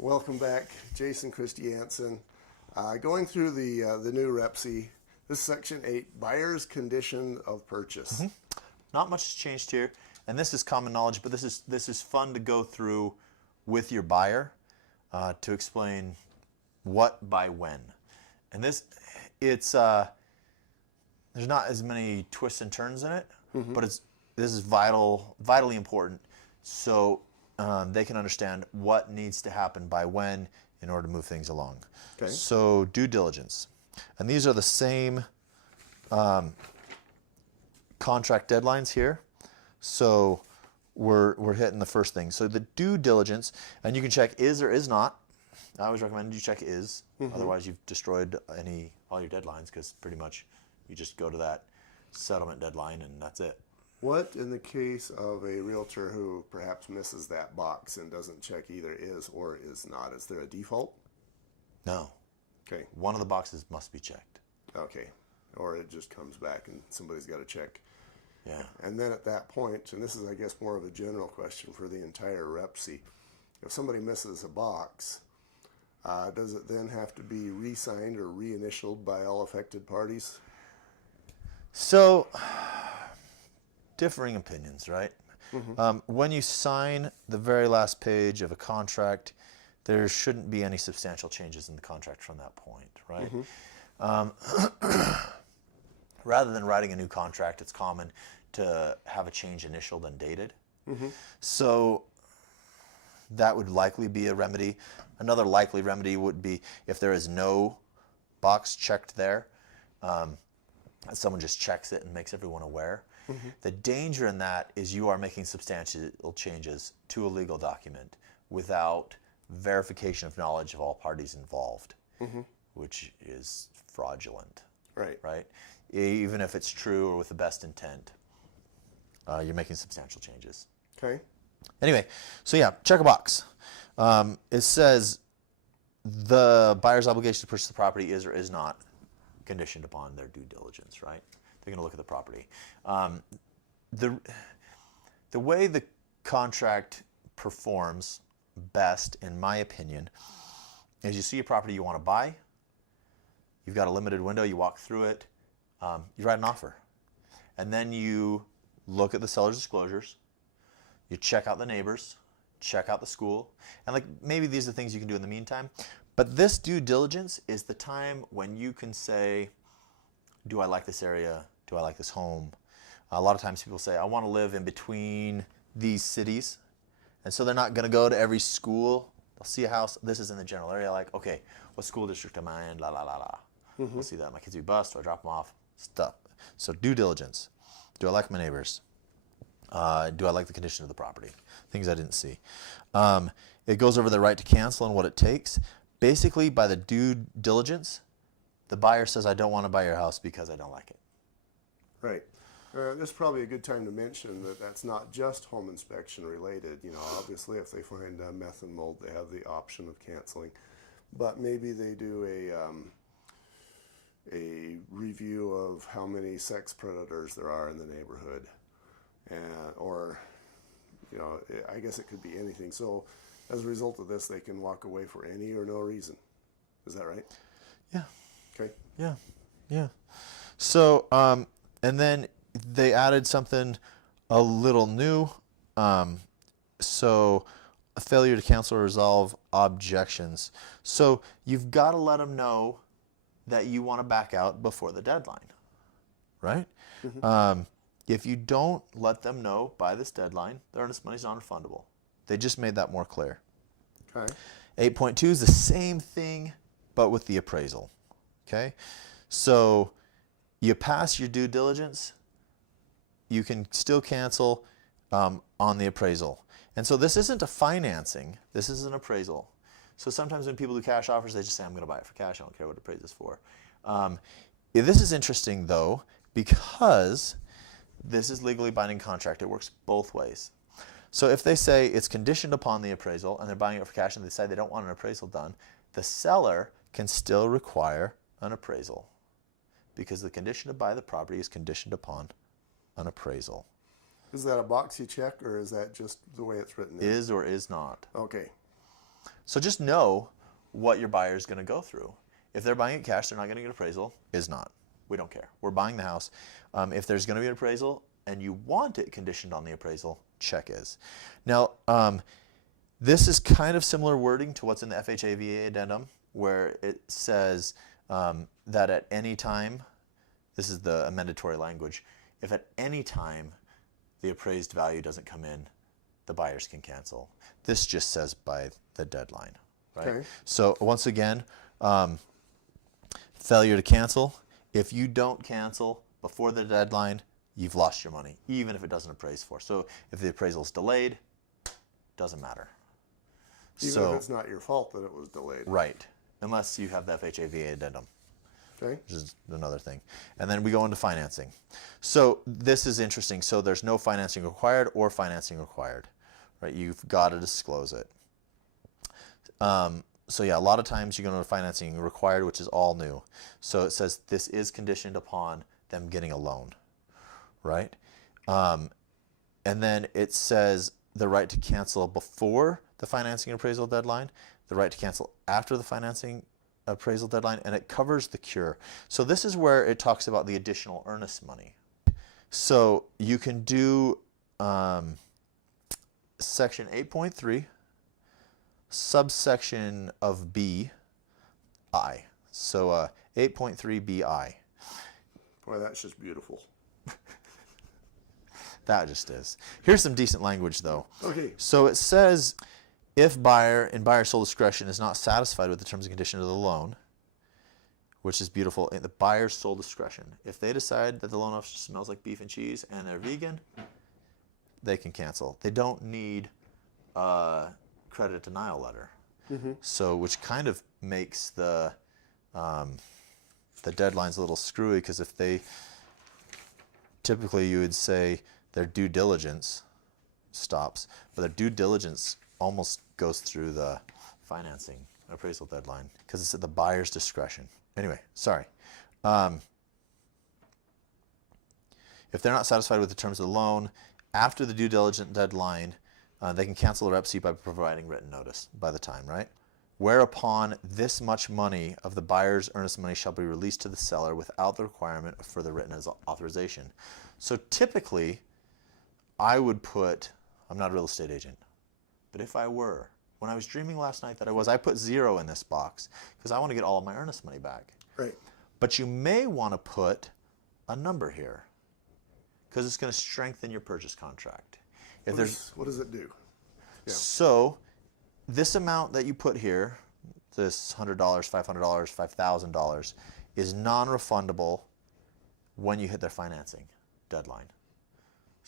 Welcome back, Jason Christiansen. Going through the new repc. This is Section 8, Buyer's Condition of Purchase. Not much has changed here, and this is common knowledge, but this is fun to go through with your buyer to explain what by when. And this, it's there's not as many twists and turns in it, but this is vitally important, so they can understand what needs to happen by when in order to move things along. Okay. So due diligence, and these are the same contract deadlines here. So we're hitting the first thing. So the due diligence, and you can check is or is not. I always recommend you check is, otherwise you've destroyed all your deadlines, because pretty much you just go to that settlement deadline and that's it. What in the case of a realtor who perhaps misses that box and doesn't check either is or is not? Is there a default? No. Okay. One of the boxes must be checked. Okay. Or it just comes back and somebody's got to check. Yeah. And then at that point, and this is I guess more of a general question for the entire repc, if somebody misses a box, does it then have to be re-signed or reinitialed by all affected parties? So, differing opinions, right? When you sign the very last page of a contract, there shouldn't be any substantial changes in the contract from that point, right? Rather than writing a new contract, it's common to have a change initialed and dated. So that would likely be a remedy. Another likely remedy would be if there is no box checked there, someone just checks it and makes everyone aware. The danger in that is you are making substantial changes to a legal document without verification of knowledge of all parties involved, which is fraudulent. Right? Even if it's true or with the best intent, you're making substantial changes. Okay. Anyway, so yeah, check a box. It says the buyer's obligation to purchase the property is or is not conditioned upon their due diligence, right? They're going to look at the property. The way the contract performs best, in my opinion, is you see a property you want to buy, you've got a limited window, you walk through it, you write an offer, and then you look at the seller's disclosures, you check out the neighbors, check out the school, and like maybe these are things you can do in the meantime, but this due diligence is the time when you can say, do I like this area? Do I like this home? A lot of times people say, I want to live in between these cities, and so they're not going to go to every school. They'll see a house, this is in the general area, like, okay, what school district am I in, la la la la. We'll see that. My kids will be bused, do I drop them off? Stuff. So due diligence. Do I like my neighbors? Do I like the condition of the property? Things I didn't see. It goes over the right to cancel and what it takes. Basically, by the due diligence, the buyer says, I don't want to buy your house because I don't like it. Right. This is probably a good time to mention that that's not just home inspection related. You know, obviously if they find meth and mold, they have the option of canceling. But maybe they do a review of how many sex predators there are in the neighborhood. Or, you know, I guess it could be anything. So as a result of this, they can walk away for any or no reason. Is that right? Yeah. Okay. Yeah. So, and then they added something a little new. So a failure to cancel or resolve objections. So you've got to let them know that you want to back out before the deadline, right? If you don't let them know by this deadline, the earnest money is non-refundable. They just made that more clear. Okay. 8.2 is the same thing, but with the appraisal. Okay, so you pass your due diligence, you can still cancel on the appraisal. And so this isn't a financing, this is an appraisal. So sometimes when people do cash offers, they just say, I'm going to buy it for cash, I don't care what appraise is for. This is interesting though, because this is legally binding contract. It works both ways. So if they say it's conditioned upon the appraisal and they're buying it for cash and they decide they don't want an appraisal done, the seller can still require an appraisal because the condition to buy the property is conditioned upon an appraisal. Is that a box you check, or is that just the way it's written? Is or is not. Okay. So just know what your buyer is going to go through. If they're buying it cash, they're not going to get appraisal. Is not. We don't care. We're buying the house. If there's going to be an appraisal and you want it conditioned on the appraisal, check is. Now, this is kind of similar wording to what's in the FHA-VA addendum, where it says that at any time, this is the amendatory language, if at any time the appraised value doesn't come in, the buyers can cancel. This just says by the deadline, right? Okay. So once again, failure to cancel. If you don't cancel before the deadline, you've lost your money, even if it doesn't appraise for. So if the appraisal is delayed, doesn't matter. Even if it's not your fault that it was delayed. Right, unless you have the FHA-VA addendum. Okay. Which is another thing. And then we go into financing. So this is interesting. So there's no financing required or financing required, right? You've got to disclose it. So yeah, a lot of times you go into financing required, which is all new. So it says this is conditioned upon them getting a loan, right? And then it says the right to cancel before the financing appraisal deadline, the right to cancel after the financing appraisal deadline, and it covers the cure. So this is where it talks about the additional earnest money. So you can do section 8.3, subsection of B, I. So 8.3 BI. Boy, that's just beautiful. That just is. Here's some decent language though. Okay. So it says, if buyer, in buyer's sole discretion, is not satisfied with the terms and conditions of the loan, which is beautiful, in the buyer's sole discretion. If they decide that the loan officer smells like beef and cheese and they're vegan, they can cancel. They don't need a credit denial letter. So, which kind of makes the deadlines a little screwy, because if they, typically you would say their due diligence stops, but their due diligence almost goes through the financing appraisal deadline because it's at the buyer's discretion. Anyway, sorry. If they're not satisfied with the terms of the loan, after the due diligence deadline, they can cancel the repc by providing written notice by the time, right? Whereupon this much money of the buyer's earnest money shall be released to the seller without the requirement of further written authorization. So typically, I would put, I'm not a real estate agent, but if I were, when I was dreaming last night that I put 0 in this box because I want to get all of my earnest money back. Right. But you may want to put a number here because it's going to strengthen your purchase contract. If What does it do? Yeah. So this amount that you put here, this $100, $500, $5,000, is non-refundable when you hit their financing deadline.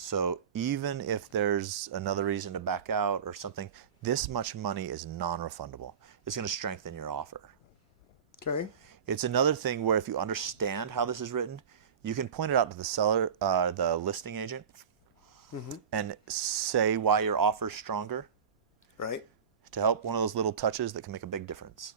So even if there's another reason to back out or something, this much money is non-refundable. It's going to strengthen your offer. Okay. It's another thing where if you understand how this is written, you can point it out to the seller, the listing agent, and say why your offer is stronger. Right. To help, one of those little touches that can make a big difference.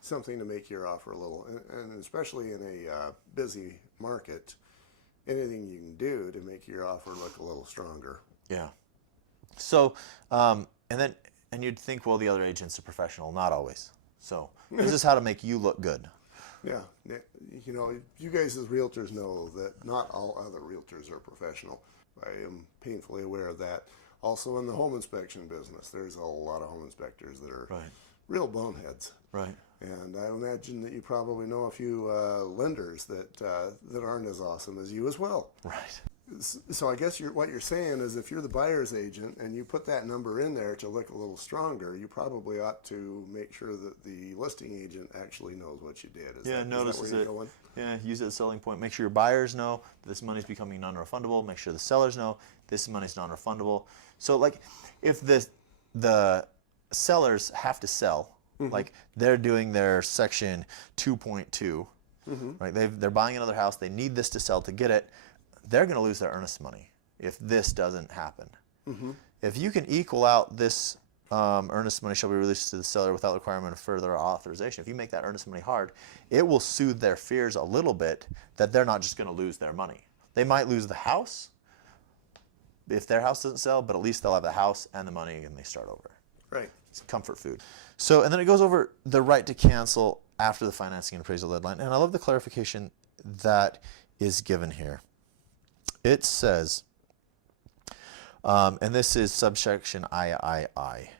Something to make your offer a little, and especially in a busy market, anything you can do to make your offer look a little stronger. Yeah. So, and you'd think, well, the other agent's a professional. Not always. So this is how to make you look good. Yeah. You know, you guys as realtors know that not all other realtors are professional. I am painfully aware of that. Also in the home inspection business, there's a lot of home inspectors that are real boneheads. Right. And I imagine that you probably know a few lenders that aren't as awesome as you as well. Right. So I guess what you're saying is if you're the buyer's agent and you put that number in there to look a little stronger, you probably ought to make sure that the listing agent actually knows what you did. Notices it. Yeah, use it as a selling point. Make sure your buyers know that this money's becoming non-refundable. Make sure the sellers know this money's non-refundable. So like if the sellers have to sell, like they're doing their section 2.2, right? They're buying another house. They need this to sell to get it. They're going to lose their earnest money if this doesn't happen. If you can equal out this earnest money shall be released to the seller without requirement of further authorization. If you make that earnest money hard, it will soothe their fears a little bit that they're not just going to lose their money. They might lose the house if their house doesn't sell, but at least they'll have the house and the money and they start over. Right. comfort food. So, and then it goes over the right to cancel after the financing and appraisal deadline. And I love the clarification that is given here. It says, and this is subsection III.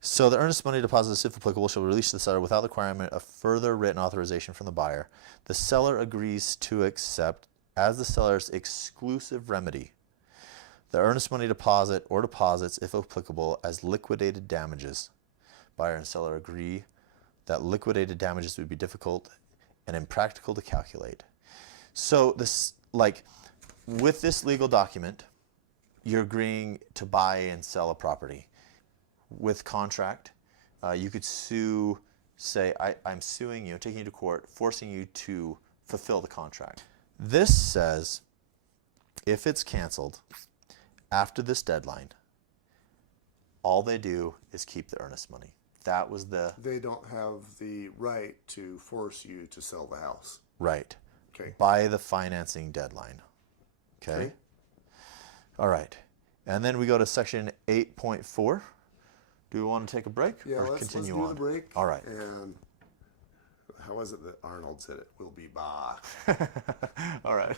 So the earnest money deposits, if applicable, shall be released to the seller without the requirement of further written authorization from the buyer. The seller agrees to accept as the seller's exclusive remedy the earnest money deposit or deposits, if applicable, as liquidated damages. Buyer and seller agree that liquidated damages would be difficult and impractical to calculate. So this, like, with this legal document, you're agreeing to buy and sell a property. With contract, you could sue, say, I'm suing you, taking you to court, forcing you to fulfill the contract. This says, if it's canceled after this deadline, all they do is keep the earnest money. That was the... They don't have the right to force you to sell the house. Right. Okay. By the financing deadline. Okay? All right. And then we go to section 8.4. Do we want to take a break or let's continue do on? the break. All right. And how was it that Arnold said it? We'll be back. All right.